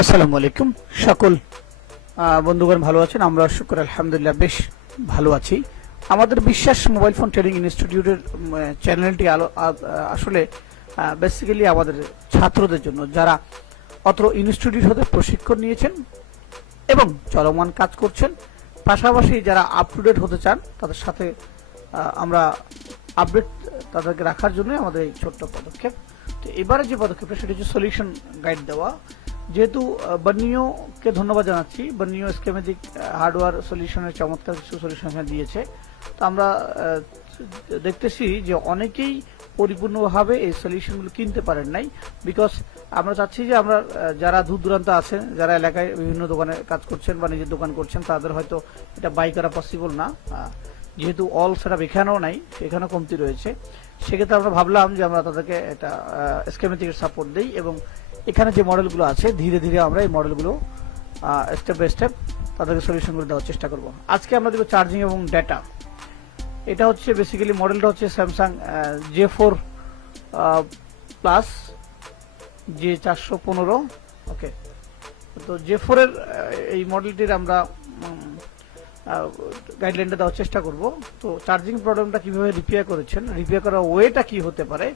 আসসালামু আলাইকুম সকল বন্ধুগণ ভালো আছেন। আমরা শুকর আলহামদুলিল্লাহ বেশ ভালো আছি। আমাদের বিশ্বাস মোবাইল ফোন ট্রেনিং ইনস্টিটিউটের চ্যানেলটি আসলে বেসিক্যালি আমাদের ছাত্রদের জন্য, যারা অত্র ইনস্টিটিউট হতে প্রশিক্ষণ নিয়েছেন এবং চলমান কাজ করছেন, পাশাপাশি যারা আপ টু ডেট হতে চান তাদের সাথে আমরা আপডেট তাদেরকে রাখার জন্য আমাদের এই ছোট্ট পদক্ষেপ। তো এবারে যে পদক্ষেপটা সেটা হচ্ছে সলিউশন গাইড দেওয়া। যেহেতু বার্নিওকে ধন্যবাদ জানাচ্ছি, বার্নিও স্কেমেটিক হার্ডওয়্যার সলিউশনের চমৎকার কিছু সলিউশন দিয়েছে। তো আমরা দেখতেছি যে অনেকেই পরিপূর্ণভাবে এই সলিউশনগুলো কিনতে পারেন নাই, বিকজ আমরা চাচ্ছি যে আমরা যারা দূর দূরান্ত আছেন, যারা এলাকায় বিভিন্ন দোকানে কাজ করছেন বা নিজের দোকান করছেন, তাদের হয়তো এটা বাই করা পসিবল না, যেহেতু অল সেটআপ এখানেও নাই, সেখানেও কমতি রয়েছে। সেক্ষেত্রে আমরা ভাবলাম যে আমরা তাদেরকে একটা স্কেমেটিকের সাপোর্ট দিই এবং এখানে যে মডেলগুলো আছে ধীরে ধীরে আমরা এই মডেলগুলো স্টেপ বাই স্টেপ তাদেরকে সলিউশনগুলো দেওয়ার চেষ্টা করব। আজকে আমরা দেখব চার্জিং এবং ডেটা। এটা হচ্ছে বেসিক্যালি মডেলটা হচ্ছে স্যামসাং J4 প্লাস J415। ওকে, তো J4 এর এই মডেলটির আমরা গাইডলাইনটা দেওয়ার চেষ্টা করব। তো চার্জিং প্রবলেমটা কিভাবে রিপেয়ার করেছেন, রিপেয়ার করার ওয়েটা কি হতে পারে,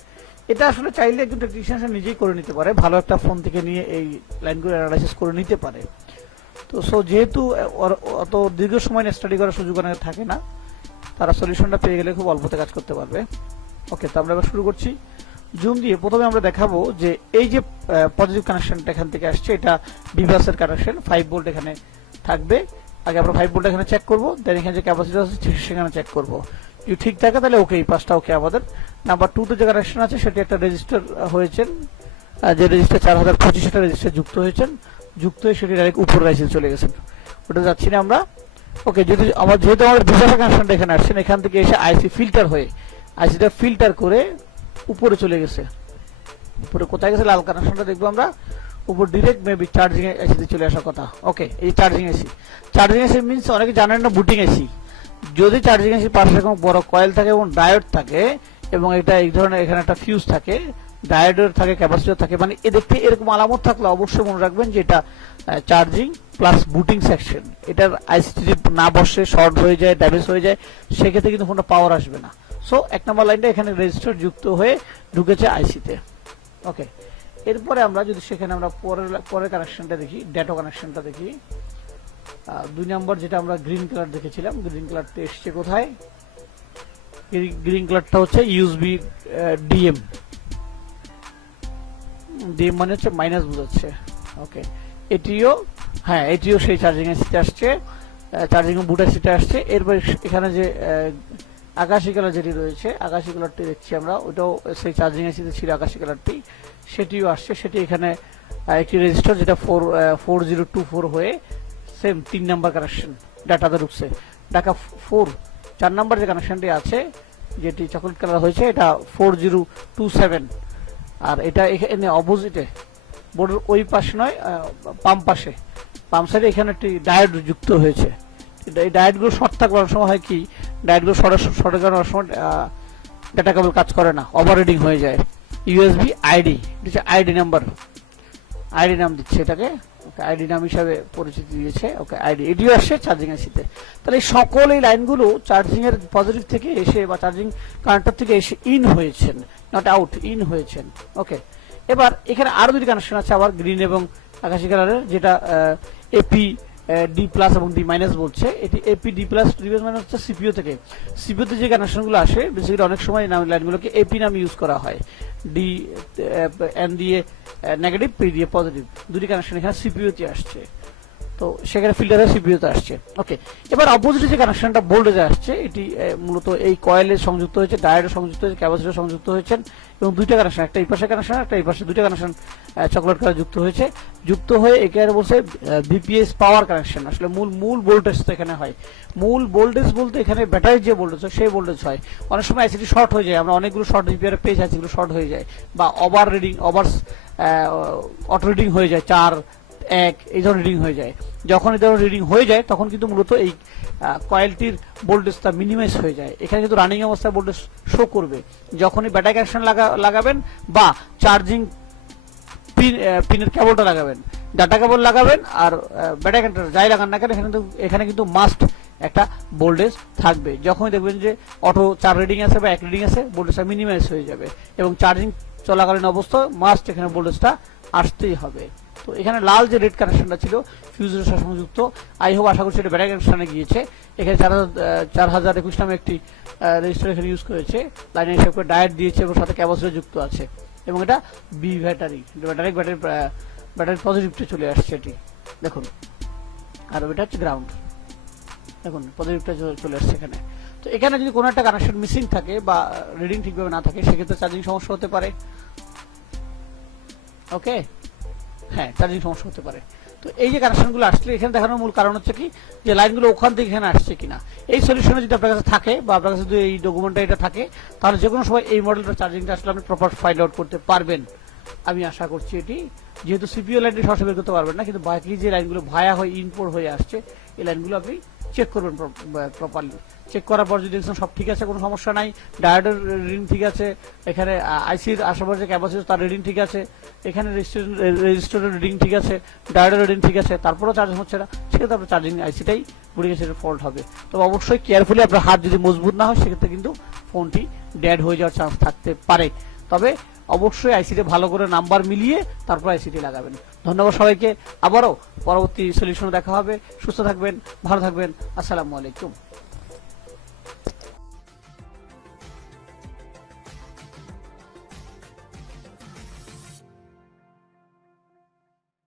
এটা আসলে চাইলে একজন টেকনিশিয়ান নিজেই করে নিতে পারে, ভালো একটা ফোন থেকে নিয়ে এই লাইনগুলো অ্যানালাইসিস করে নিতে পারে। তো যেহেতু অত দীর্ঘ সময় স্টাডি করার সুযোগ অনেক থাকে না, তারা সলিউশনটা পেয়ে গেলে খুব অল্পতে কাজ করতে পারবে। ওকে, তো আমরা এবার শুরু করছি। জুম দিয়ে প্রথমে আমরা দেখাবো যে এই যে পজিটিভ কানেকশনটা এখান থেকে আসছে, এটা বিভাসের কানেকশন, 5 ভোল্ট এখানে থাকবে। আগে আমরা 5 ভোল্ট এখানে চেক করবো, দেন এখানে যে ক্যাপাসিটি আছে সেখানে চেক করবো। যদি ঠিক থাকে তাহলে ওকে, এই পাঁচটা ওকে। আমাদের নাম্বার 2 তে যে কানেকশন আছে সেটা একটা রেজিস্টার হয়েছেন, যে রেজিস্টার 4025 টা রেজিস্টার যুক্ত হয়েছেন, যুক্ত হয়ে সেটি ডাইরেক্ট উপর রাইসে চলে গেছেন, ওটা যাচ্ছি না আমরা। ওকে, যেহেতু আমাদের বিভাসের কানেকশনটা এখানে আসছেন, এখান থেকে এসে আইসি ফিল্টার হয়ে আইসিটা ফিল্টার করে উপরে চলে গেছে। উপরে কোথায় গেছে লাল কানেকশনটা দেখবো আমরা, উপর ডিরেক্ট মেবি চার্জিং এসিতে চলে আসার কথা। ওকে, এই charging AC, charging AC means অনেকে জানেন না বুটিং এসি। যদি চার্জিং এসি পাশে এরকম বড় কয়েল থাকে এবং ডায়োড থাকে এবং এটা এই ধরনের এখানে একটা ফিউজ থাকে, ডায়োডের থাকে, ক্যাপাসিটর থাকে, মানে এ দেখতে এরকম আলামত থাকলে অবশ্যই মনে রাখবেন যে এটা চার্জিং প্লাস বুটিং সেকশন। এটার আইসি যদি না বসে, শর্ট হয়ে যায়, ড্যামেজ হয়ে যায়, সেক্ষেত্রে কিন্তু ফোনটা পাওয়ার আসবে না। সো 1 নম্বর লাইনটা এখানে রেজিস্টার যুক্ত হয়ে ঢুকেছে আইসিতে। ওকে, এরপরে আমরা যদি সেখানে আমরা পরের কানেকশনটা দেখি, ডেটা কানেকশনটা দেখি। 2 নম্বর যেটা আমরা গ্রিন কালার দেখেছিলাম, গ্রিন কালারটা এসছে কোথায়? গ্রিন কালারটা হচ্ছে ইউএসবি ডিএম, ডিএম মানে হচ্ছে মাইনাস বোঝাচ্ছে। ওকে, এটিও হ্যাঁ, এটিও সেই চার্জিং এসিতে আসছে, চার্জিং বুট এসিতে আসছে। এরপর এখানে যে আকাশি কালার যেটি রয়েছে, আকাশি কালারটি দেখছি আমরা, ওটাও সেই চার্জিং এসিতে ছিল আকাশি কালারটি, সেটিও আসছে। সেটি এখানে একটি রেজিস্টার যেটা 4024 হয়ে সেম 3 নাম্বার কানেকশন ডাটাতে ঢুকছে। ডাটা 4 নাম্বার যে কানেকশনটি আছে, যেটি চকলেট কালার হয়েছে, এটা 4027। আর এটা এখানে অপোজিটে বোর্ডের ওই পাশে নয়, পাম্প পাশে, পাম্প সাইডে এখানে একটি ডায়োড যুক্ত হয়েছে। এই ডায়োডগুলো শর্ট থাকলে অনেক সময় হয় কি, ডায়োডগুলো শর্টের কারণে অনেক সময় ডাটা কেবল কাজ করে না, ওভাররিডিং হয়ে যায়। ইউএসবি আইডি, এটা আইডি নাম্বার, আইডি নাম দিচ্ছে এটাকে, আইডি নাম হিসাবে পরিচিতি দিয়েছে। ওকে, আইডি, এটিও আসছে চার্জিং এসিতে। তাহলে সকল এই লাইনগুলো চার্জিং এর পজিটিভ থেকে এসে বা চার্জিং কানেক্টর থেকে এসে ইন হয়েছেন, নট আউট, ইন হয়েছেন। ওকে, এবার এখানে আরো দুটি কানেকশন আছে আবার গ্রিন এবং আকাশি কালারের, যেটা এপি ডি প্লাস এবং ডি মাইনাস বলছে। এটি এপি ডি প্লাস মানে হচ্ছে সিপিইউ থেকে। সিপিইউ তে যে কানেকশনগুলো আসে বেসিক্যালি অনেক সময় লাইনগুলোকে এপি নাম ইউজ করা হয়, ডি এন দিয়ে নেগেটিভ, পি দিয়ে পজিটিভ, দুটি কানেকশন এখানে সিপিইউ তে আসছে। তো সেখানে ফিল্টারে সিপিইউ তে আসছে। ওকে, এবার অপোজিটে যে কানেকশনটা ভোল্টেজে আসছে, এটি মূলত এই কয়েলে সংযুক্ত হয়েছে, ডায়োডে সংযুক্ত হয়েছে, ক্যাপাসিটর সংযুক্ত হয়েছেন এবং দুইটা কানেকশন, একটা এই পাশে কানেকশন, একটা এই পাশে, দুইটা কানেকশন চকলেট কালার যুক্ত হয়েছে। যুক্ত হয়ে এখানে বলছে বিপিএস পাওয়ার কানেকশন। আসলে মূল ভোল্টেজ তো এখানে হয়, মূল ভোল্টেজ বলতে এখানে ব্যাটারির যে ভোল্টেজ হয় সেই ভোল্টেজ হয়। অনেক সময় আইসিটি শর্ট হয়ে যায়, আমরা অনেকগুলো শর্ট রিপেয়ার পেয়ে যাচ্ছি, এগুলো শর্ট হয়ে যায় বা ওভার রিডিং, অটো রিডিং হয়ে যায়, 4-1 এই ধরনের রিডিং হয়ে যায়। যখন এই ধরনের রিডিং হয়ে যায় তখন কিন্তু মূলত এই কয়েলটির ভোল্টেজটা মিনিমাইজ হয়ে যায়। এখানে কিন্তু রানিং অবস্থায় ভোল্টেজ শো করবে। যখনই ব্যাটারি কানেকশন লাগাবেন বা চার্জিং পিনের কেবলটা লাগাবেন, ডাটা কেবল লাগাবেন আর ব্যাটারি কানেক্টর যাই লাগান না কেন এখানে কিন্তু মাস্ট একটা ভোল্টেজ থাকবে। যখনই দেখবেন যে অটো 4 রিডিং আছে বা 1 রিডিং আছে, ভোল্টেজটা মিনিমাইজ হয়ে যাবে এবং চার্জিং চলাকালীন অবস্থায় মাস্ট এখানে ভোল্টেজটা আসতেই হবে। তো এখানে লাল যে রেড কানেকশনটা ছিল ফিউজের সাথে সংযুক্ত, আই হোপ আশা করছি এটা ব্যাটারি কানেকশনে গিয়েছে। এখানে 4021 নামে একটি রেজিস্টার এখানে ইউজ করেছে, লাইনে হিসাব করে ডায়েট দিয়েছে এবং সাথে ক্যাপাসিটর যুক্ত আছে এবং এটা বি ব্যাটারি, ব্যাটারি পজিটিভটা চলে আসছে এটি দেখুন। আর এটা হচ্ছে গ্রাউন্ড, দেখুন পজিটিভটা চলে আসছে এখানে। তো এখানে যদি কোনো একটা কানেকশন মিসিং থাকে বা রিডিং ঠিকভাবে না থাকে সেক্ষেত্রে চার্জিং সমস্যা হতে পারে। ওকে, হ্যাঁ চার্জিং সমস্যা হতে পারে। তো এই যে কানেকশনগুলো আসলে এখানে দেখানোর মূল কারণ হচ্ছে কি যে লাইনগুলো ওখান থেকে এখানে আসছে কিনা। এই সলিউশনে যদি আপনার কাছে থাকে বা আপনার কাছে যদি এই ডকুমেন্টটা এটা থাকে তাহলে যে কোনো সময় এই মডেলটার চার্জিংটা আসলে আপনি প্রপার ফাইন্ড আউট করতে পারবেন। আমি আশা করছি এটি, যেহেতু সিপিইউ লাইনটি সরাসরি বের করতে পারবেন না, কিন্তু বাকি যে লাইনগুলো ভায়া হয়ে ইনপোর্ট হয়ে আসছে এই লাইনগুলো আপনি চেক করবেন প্রপারলি। চেক করার পর যদি দেখছেন সব ঠিক আছে, কোনো সমস্যা নাই, ডায়োডের রিডিং ঠিক আছে, এখানে আইসির আশেপাশে যে ক্যাপাসিটর তার রিডিং ঠিক আছে, এখানে রেজিস্টরের রিডিং ঠিক আছে, ডায়োডের রিডিং ঠিক আছে, তারপরেও চার্জিং হচ্ছে না, সেক্ষেত্রে আপনার চার্জিং আইসিটাই পুড়ে গেছে, ফল্ট হবে। তবে অবশ্যই কেয়ারফুলি আপনার হাত যদি মজবুত না হয় সেক্ষেত্রে কিন্তু ফোনটি ডেড হয়ে যাওয়ার চান্স থাকতে পারে। তবে অবশ্যই আইসিটি ভালো করে নাম্বার মিলিয়ে তারপর আইসিটি লাগাবেন। ধন্যবাদ সবাইকে, আবারও পরবর্তী সলিউশনে দেখা হবে। সুস্থ থাকবেন, ভালো থাকবেন, আসসালামু আলাইকুম।